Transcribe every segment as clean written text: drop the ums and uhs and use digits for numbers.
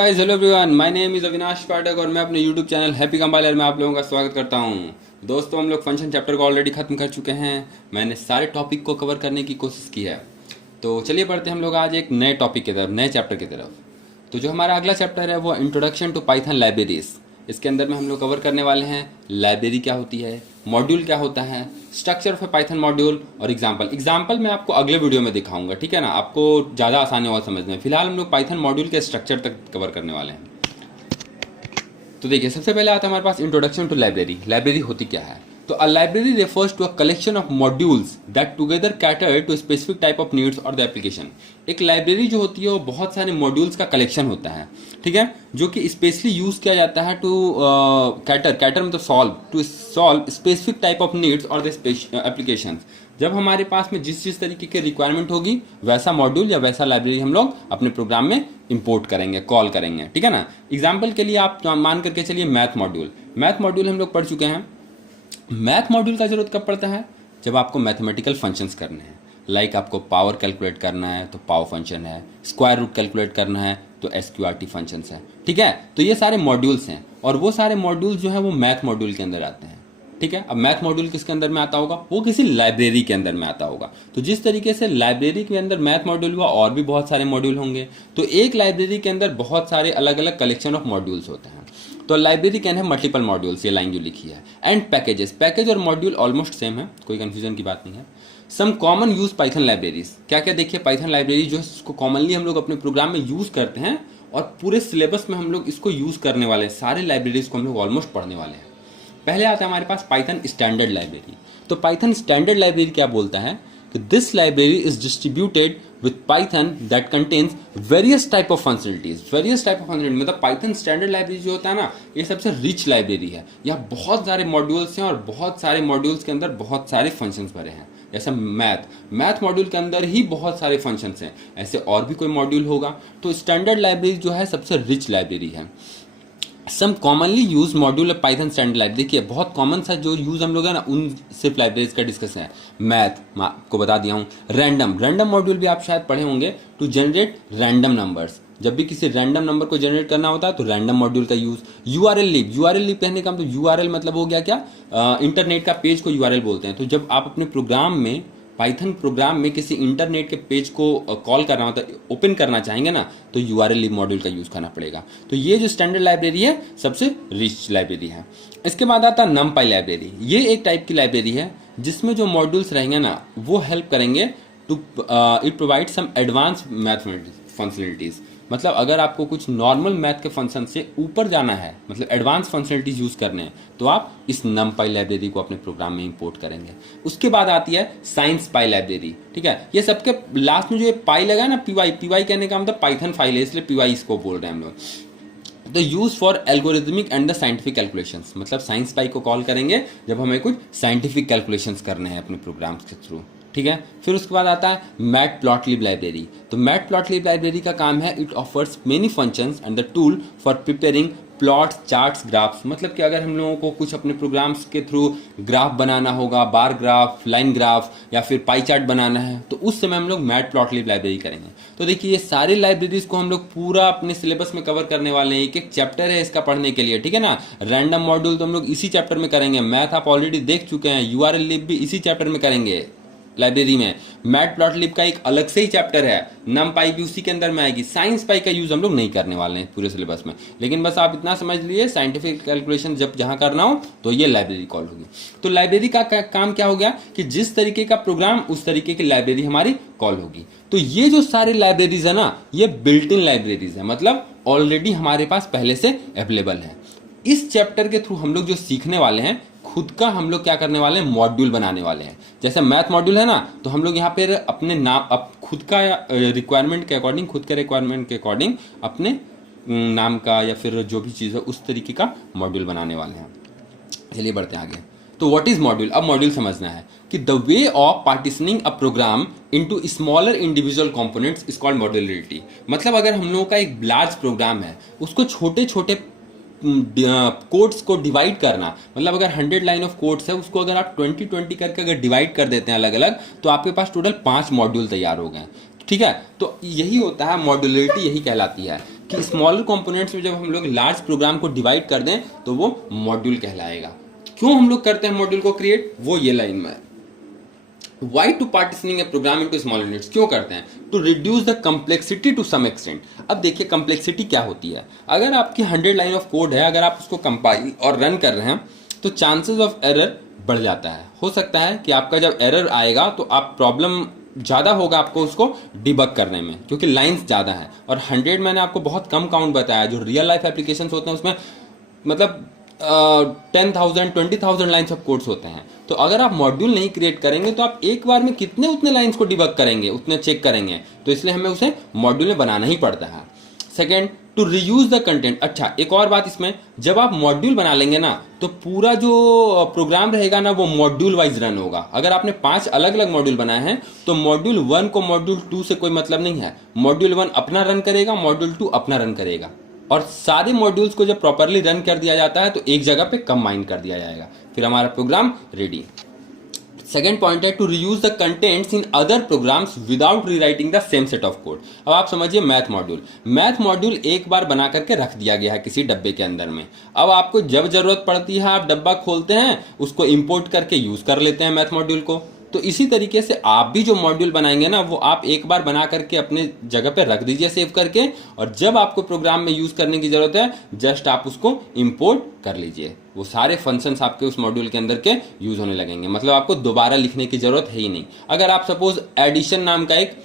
Hi guys, hello everyone, my name is Avinash Pathak और मैं अपने यूट्यूब चैनल हैप्पी कंपाइलर में आप लोगों का स्वागत करता हूं। दोस्तों, हम लोग फंक्शन चैप्टर को ऑलरेडी खत्म कर चुके हैं। मैंने सारे टॉपिक को कवर करने की कोशिश की है। तो चलिए बढ़ते हैं हम लोग आज एक नए टॉपिक की तरफ, नए चैप्टर की तरफ। तो जो हमारा अगला चैप्टर है वो इंट्रोडक्शन टू पाइथन लाइब्रेरीज। इसके अंदर में हम लोग कवर करने वाले हैं लाइब्रेरी क्या होती है, मॉड्यूल क्या होता है, structure of A Python module और एग्जाम्पल मैं आपको अगले वीडियो में दिखाऊंगा, ठीक है ना। आपको ज़्यादा आसानी होगा समझने में। फिलहाल हम लोग पाइथन मॉड्यूल के स्ट्रक्चर तक कवर करने वाले हैं। तो देखिए, सबसे पहले आता है हमारे पास इंट्रोडक्शन टू लाइब्रेरी। लाइब्रेरी होती क्या है? तो a library refers to a collection of modules that together cater to specific type of needs और द एप्लीकेशन। एक लाइब्रेरी जो होती है वो बहुत सारे मॉड्यूल्स का कलेक्शन होता है, ठीक है, जो कि स्पेशली यूज किया जाता है टू कैटर मतलब solve specific type of needs और द एप्लीकेशन। जब हमारे पास में जिस तरीके की रिक्वायरमेंट होगी वैसा मॉड्यूल या वैसा लाइब्रेरी हम लोग अपने प्रोग्राम में इंपोर्ट करेंगे, कॉल करेंगे, ठीक है ना। एग्जाम्पल के लिए आप मान करके चलिए मैथ मॉड्यूल हम लोग पढ़ चुके हैं। मैथ मॉड्यूल का जरूरत कब पड़ता है? जब आपको मैथमेटिकल फंक्शंस करने हैं, लाइक आपको पावर कैलकुलेट करना है तो पावर फंक्शन है, स्क्वायर रूट कैलकुलेट करना है तो एसक्यूआरटी फंक्शंस है, ठीक है। तो ये सारे मॉड्यूल्स हैं और वो सारे मॉड्यूल्स जो है वो मैथ मॉड्यूल के अंदर आते हैं, ठीक है। अब मैथ मॉड्यूल किसके अंदर में आता होगा? वो किसी लाइब्रेरी के अंदर में आता होगा। तो जिस तरीके से लाइब्रेरी के अंदर मैथ मॉड्यूल हुआ और भी बहुत सारे मॉड्यूल होंगे, तो एक लाइब्रेरी के अंदर बहुत सारे अलग अलग कलेक्शन ऑफ मॉड्यूल्स होते हैं। तो लाइब्रेरी कैन है मल्टीपल मॉड्यूल्स, ये लाइन जो लिखी है। एंड पैकेज और मॉड्यूल ऑलमोस्ट सेम है, कोई कंफ्यूजन की बात नहीं है। Some common use Python libraries, क्या क्या देखिए पाइथन लाइब्रेरी जो है इसको कॉमनली हम लोग अपने प्रोग्राम में यूज करते हैं और पूरे सिलेबस में हम लोग इसको यूज करने वाले हैं। सारे लाइब्रेरीज को हम लोग ऑलमोस्ट पढ़ने वाले हैं। पहले आता है हमारे पास पाइथन स्टैंडर्ड लाइब्रेरी। तो पाइथन स्टैंडर्ड लाइब्रेरी क्या बोलता है कि this library is distributed with Python that contains various type of functionalities. मतलब पाइथन स्टैंडर्ड लाइब्रेरी जो होता है ना, ये सबसे रिच लाइब्रेरी है। यहाँ बहुत सारे मॉड्यूल्स हैं और बहुत सारे मॉड्यूल्स के अंदर बहुत सारे फंक्शंस भरे हैं। जैसे मैथ मॉड्यूल के अंदर ही बहुत सारे फंक्शंस हैं, ऐसे और भी कोई मॉड्यूल होगा। तो स्टैंडर्ड लाइब्रेरी जो है सबसे रिच लाइब्रेरी है। Some commonly use module Python standard library की बहुत कॉमन सा जो यूज हम लोग है ना, उन सिर्फ लाइब्रेरीज का डिस्कशन है। मैथ मैं आपको बता दिया हूँ। रैंडम मॉड्यूल भी आप शायद पढ़े होंगे, टू जनरेट रैंडम नंबर्स। जब भी किसी रैंडम नंबर को जनरेट करना होता है तो रैंडम मॉड्यूल का यूज। यूआरएल लीव कहने का मतलब यूआरएल मतलब हो गया क्या, इंटरनेट का पेज को यूआरएल बोलते हैं। तो जब आप अपने प्रोग्राम में पाइथन प्रोग्राम में किसी इंटरनेट के पेज को कॉल करना होता है, ओपन करना चाहेंगे ना, तो यूआरएल लीव मॉड्यूल का यूज करना पड़ेगा। तो ये जो स्टैंडर्ड लाइब्रेरी है सबसे रिच लाइब्रेरी है। इसके बाद आता है नमपाई लाइब्रेरी। ये एक टाइप की लाइब्रेरी है जिसमें जो मॉड्यूल्स रहेंगे ना वो हेल्प करेंगे to it provide some advance mathematics functionalities. मतलब अगर आपको कुछ नॉर्मल मैथ के फंक्शन से ऊपर जाना है, मतलब एडवांस फंक्शनलिटीज यूज करने हैं, तो आप इस नमपाई लाइब्रेरी को अपने प्रोग्राम में इंपोर्ट करेंगे। उसके बाद आती है साइंस पाई लाइब्रेरी, ठीक है। ये सबके लास्ट में जो ये पाई लगा है ना, पीवाई कहने का मतलब पाइथन फाइल है, इसलिए पीवाई इसको बोल रहे हैं हम लोग। तो use for algorithmic and the scientific calculations, मतलब साइंस पाई को कॉल करेंगे जब हमें कुछ साइंटिफिक कैलकुलेशंस करने हैं अपने प्रोग्राम्स के थ्रू, ठीक है। फिर उसके बाद आता है मैटप्लॉटलिब लाइब्रेरी। तो मैटप्लॉटलिब लाइब्रेरी का काम है it offers many functions and the tool for preparing plots, charts, graphs. मतलब कि अगर हम लोगों को कुछ अपने प्रोग्राम्स के थ्रू ग्राफ बनाना होगा, बार ग्राफ, लाइन ग्राफ या फिर पाई चार्ट बनाना है, तो उस समय हम लोग मैटप्लॉटलिब लाइब्रेरी करेंगे। तो देखिए, ये सारी लाइब्रेरीज को हम लोग पूरा अपने सिलेबस में कवर करने वाले हैं। एक चैप्टर है इसका पढ़ने के लिए, ठीक है ना। रैंडम मॉड्यूल तो हम लोग इसी चैप्टर में करेंगे, मैथ आप ऑलरेडी देख चुके हैं, यूआरएल लिब भी इसी चैप्टर में करेंगे लाइब्रेरी में। मैटप्लॉटलिब का एक अलग से ही चैप्टर है, नमपाई भी उसी के अंदर में आएगी। साइंस पाई का यूज हम लोग नहीं करने वाले हैं पूरे सिलेबस में, लेकिन बस आप इतना समझ लीजिए, साइंटिफिक कैलकुलेशन जब जहां करना हो तो ये लाइब्रेरी कॉल होगी। तो लाइब्रेरी का काम क्या हो गया कि जिस तरीके का प्रोग्राम उस तरीके की लाइब्रेरी हमारी कॉल होगी। तो ये जो सारी लाइब्रेरीज है ना, ये बिल्ट इन लाइब्रेरीज है, मतलब ऑलरेडी हमारे पास पहले से अवेलेबल है। इस चैप्टर के थ्रू हम लोग जो सीखने वाले हैं, खुद का हम लोग क्या करने वाले हैं, मॉड्यूल बनाने वाले हैं। जैसे मैथ मॉड्यूल है ना, तो हम लोग यहाँ पे अपने नाम खुद का रिक्वायरमेंट के अकॉर्डिंग अपने नाम का या फिर जो भी चीज़ है उस तरीके का मॉड्यूल बनाने वाले हैं। चलिए बढ़ते हैं आगे। तो व्हाट इज मॉड्यूल? अब मॉड्यूल समझना है कि the way of partitioning a programme into smaller individual components is called modularity. मतलब अगर हम लोगों का एक लार्ज प्रोग्राम है, उसको छोटे छोटे कोड्स को डिवाइड करना, मतलब अगर 100 लाइन ऑफ कोड्स है, उसको अगर आप 20 करके अगर डिवाइड कर देते हैं अलग अलग, तो आपके पास टोटल 5 मॉड्यूल तैयार हो गए, ठीक है। तो यही होता है मॉड्यूलरिटी, यही कहलाती है कि स्मॉलर कंपोनेंट्स में जब हम लोग लार्ज प्रोग्राम को डिवाइड कर दें तो वो मॉड्यूल कहलाएगा। क्यों हम लोग करते हैं मॉड्यूल को क्रिएट, वो ये लाइन में है। Why to partitioning a program into smaller units? क्यों करते हैं? To reduce the complexity to some extent. अब देखिए complexity क्या होती है। अगर आपकी 100 लाइन ऑफ कोड है, अगर आप उसको कंपाइल और रन कर रहे हैं तो चांसेस ऑफ एरर बढ़ जाता है। हो सकता है कि आपका जब एरर आएगा तो आप प्रॉब्लम ज़्यादा होगा आपको उसको डिबग करने में, क्योंकि लाइन्स ज़्यादा है। और 100 मैंने आपको बहुत कम काउंट बताया। जो रियल लाइफ एप्लीकेशन होते हैं उसमें मतलब 10,000 20,000 लाइन्स ऑफ कोड्स होते हैं। तो अगर आप मॉड्यूल नहीं क्रिएट करेंगे तो आप एक बार में कितने उतने लाइन्स को डिबग करेंगे, उतने चेक करेंगे। तो इसलिए हमें उसे मॉड्यूल में बनाना ही पड़ता है। Second, to reuse the content. अच्छा, एक और बात इसमें, जब आप मॉड्यूल बना लेंगे ना तो पूरा जो प्रोग्राम रहेगा ना वो मॉड्यूल वाइज रन होगा। अगर आपने 5 अलग अलग मॉड्यूल बनाए हैं तो मॉड्यूल 1 को मॉड्यूल 2 से कोई मतलब नहीं है। मॉड्यूल 1 अपना रन करेगा, मॉड्यूल 2 अपना रन करेगा। और सारे मॉड्यूल्स को जब प्रॉपरली रन कर दिया जाता है तो एक जगह पे कंबाइन कर दिया जाएगा, फिर हमारा प्रोग्राम रेडी। सेकेंड पॉइंट है to reuse the contents in other programs without rewriting the same set of code. अब आप समझिए मैथ मॉड्यूल एक बार बना करके रख दिया गया है किसी डब्बे के अंदर में। अब आपको जब जरूरत पड़ती है आप डब्बा खोलते हैं, उसको इंपोर्ट करके यूज कर लेते हैं मैथ मॉड्यूल को। तो इसी तरीके से आप भी जो मॉड्यूल बनाएंगे ना वो आप एक बार बना करके अपने जगह पे रख दीजिए सेव करके, और जब आपको प्रोग्राम में यूज करने की जरूरत है जस्ट आप उसको इंपोर्ट कर लीजिए। वो सारे फंक्शंस आपके उस मॉड्यूल के अंदर के यूज होने लगेंगे। मतलब आपको दोबारा लिखने की जरूरत है ही नहीं। अगर आप सपोज एडिशन नाम का एक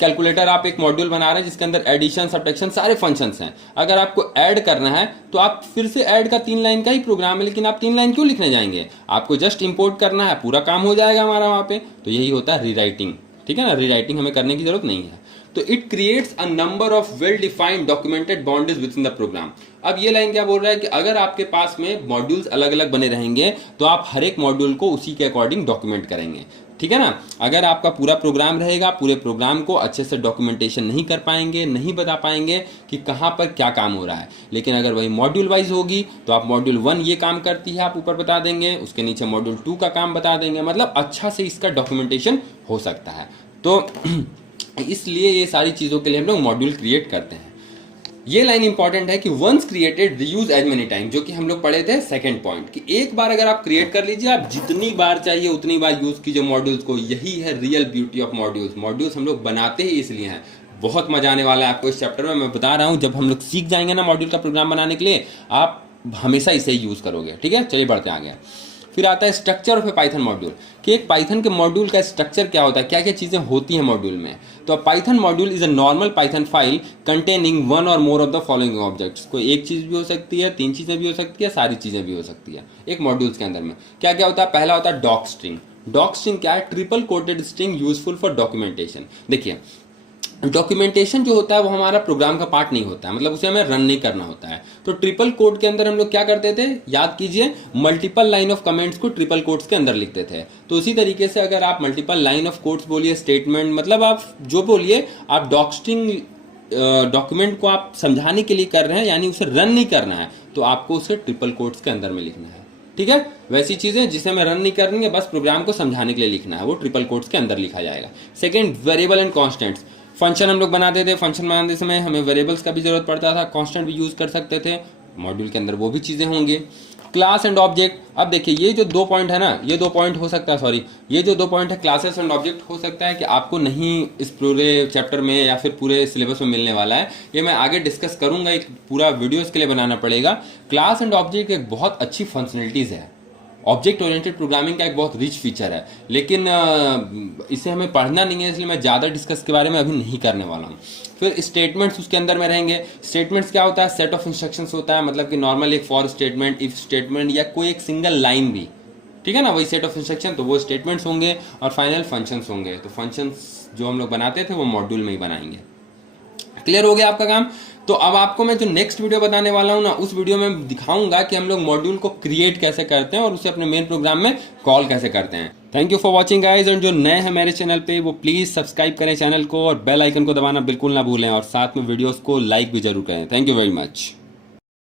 कैलकुलेटर, आप एक मॉड्यूल बना रहे हैं जिसके अंदर एडिशन सब्ट्रैक्शन सारे फंक्शंस हैं, अगर आपको ऐड करना है तो आप फिर से ऐड का 3 लाइन का ही प्रोग्राम है, लेकिन आप 3 लाइन क्यों लिखने जाएंगे? आपको जस्ट इंपोर्ट करना है, पूरा काम हो जाएगा हमारा वहां पे। तो यही होता है रीराइटिंग, ठीक है ना। रीराइटिंग हमें करने की जरूरत नहीं है। तो it creates a number of well defined documented boundaries within the program. अब ये लाइन क्या बोल रहा है कि अगर आपके पास में मॉड्यूल्स अलग अलग बने रहेंगे तो आप हर एक मॉड्यूल को उसी के अकॉर्डिंग डॉक्यूमेंट करेंगे, ठीक है ना। अगर आपका पूरा प्रोग्राम रहेगा, पूरे प्रोग्राम को अच्छे से डॉक्यूमेंटेशन नहीं कर पाएंगे, नहीं बता पाएंगे कि कहाँ पर क्या काम हो रहा है। लेकिन अगर वही मॉड्यूल वाइज होगी तो आप मॉड्यूल 1 ये काम करती है आप ऊपर बता देंगे, उसके नीचे मॉड्यूल 2 का काम बता देंगे। मतलब अच्छा से इसका डॉक्यूमेंटेशन हो सकता है। तो इसलिए ये सारी चीज़ों के लिए हम लोग मॉड्यूल क्रिएट करते हैं। ये लाइन इंपॉर्टेंट है कि once created reuse as many time, जो कि हम लोग पढ़े थे सेकंड पॉइंट, कि एक बार अगर आप क्रिएट कर लीजिए आप जितनी बार चाहिए उतनी बार यूज कीजिए मॉड्यूल्स को। यही है real beauty of modules. Modules हम लोग बनाते ही इसलिए हैं। बहुत मजा आने वाला है आपको इस चैप्टर में, मैं बता रहा हूं। जब हम लोग सीख जाएंगे ना मॉड्यूल का प्रोग्राम बनाने के लिए, आप हमेशा इसे ही यूज करोगे, ठीक है। चलिए बढ़ते आगे। फिर आता है structure of A Python module, कि एक पाइथन के मॉड्यूल का स्ट्रक्चर क्या होता है, क्या क्या चीज़ें होती हैं मॉड्यूल में। तो Python module is a normal Python file containing 1 और more of the following objects. कोई एक चीज़ भी हो सकती है, 3 चीज़ें भी हो सकती है, सारी चीज़ें भी हो सकती है एक मॉड्यूल्स के अंदर में। क्या क्या होता है? पहला होता है डॉक स्ट्रिंग। डॉक स्ट्रिंग क्या है? Triple coated string useful for documentation. देखिए डॉक्यूमेंटेशन जो होता है वो हमारा प्रोग्राम का पार्ट नहीं होता है, मतलब उसे हमें रन नहीं करना होता है। तो ट्रिपल कोड के अंदर हम लोग क्या करते थे, याद कीजिए, मल्टीपल लाइन ऑफ कमेंट्स को ट्रिपल कोड्स के अंदर लिखते थे। तो उसी तरीके से अगर आप मल्टीपल लाइन ऑफ कोड्स बोलिए, स्टेटमेंट, मतलब आप जो बोलिए, आप डॉक्स्ट्रिंग डॉक्यूमेंट को आप समझाने के लिए कर रहे हैं, यानी उसे रन नहीं करना है, तो आपको उसे ट्रिपल कोड्स के अंदर में लिखना है, ठीक है। वैसी चीजें जिसे हमें रन नहीं करनी है, बस प्रोग्राम को समझाने के लिए लिखना है, वो ट्रिपल कोड्स के अंदर लिखा जाएगा। Second, variable and constants. Function हम लोग बनाते थे, फंक्शन बनाते समय हमें वेरिएबल्स का भी जरूरत पड़ता था, कांस्टेंट भी यूज कर सकते थे मॉड्यूल के अंदर, वो भी चीजें होंगी। Class and object. अब देखिए ये जो 2 पॉइंट है ना, ये 2 पॉइंट हो सकता है, सॉरी, ये जो 2 पॉइंट है क्लासेस एंड ऑब्जेक्ट, हो सकता है कि आपको नहीं इस पूरे चैप्टर में या फिर पूरे सिलेबस में मिलने वाला है। ये मैं आगे डिस्कस करूंगा, एक पूरा वीडियो इसके लिए बनाना पड़ेगा। क्लास एंड ऑब्जेक्ट एक बहुत अच्छी फंक्शनलिटीज है, ऑब्जेक्ट ओरिएंटेड प्रोग्रामिंग का एक बहुत रिच फीचर है, लेकिन इसे हमें पढ़ना नहीं है, इसलिए मैं ज़्यादा डिस्कस के बारे में अभी नहीं करने वाला हूँ। फिर स्टेटमेंट्स उसके अंदर में रहेंगे। स्टेटमेंट्स क्या होता है? सेट ऑफ इंस्ट्रक्शंस होता है, मतलब कि नॉर्मल एक फॉर स्टेटमेंट, इफ स्टेटमेंट, या कोई एक सिंगल लाइन भी, ठीक है ना, वही सेट ऑफ इंस्ट्रक्शन, तो वो स्टेटमेंट्स होंगे। और फाइनल फंक्शंस होंगे। तो फंक्शंस जो हम लोग बनाते थे वो मॉड्यूल में ही बनाएंगे। क्लियर हो गया आपका काम? तो अब आपको मैं जो नेक्स्ट वीडियो बताने वाला हूं ना, उस वीडियो में दिखाऊंगा कि हम लोग मॉड्यूल को क्रिएट कैसे करते हैं और उसे अपने मेन प्रोग्राम में कॉल कैसे करते हैं। Thank you for watching guys, और जो नए हैं मेरे चैनल पे वो प्लीज सब्सक्राइब करें चैनल को, और बेल आइकन को दबाना बिल्कुल ना भूलें, और साथ में वीडियोस को लाइक भी जरूर करें। Thank you very much.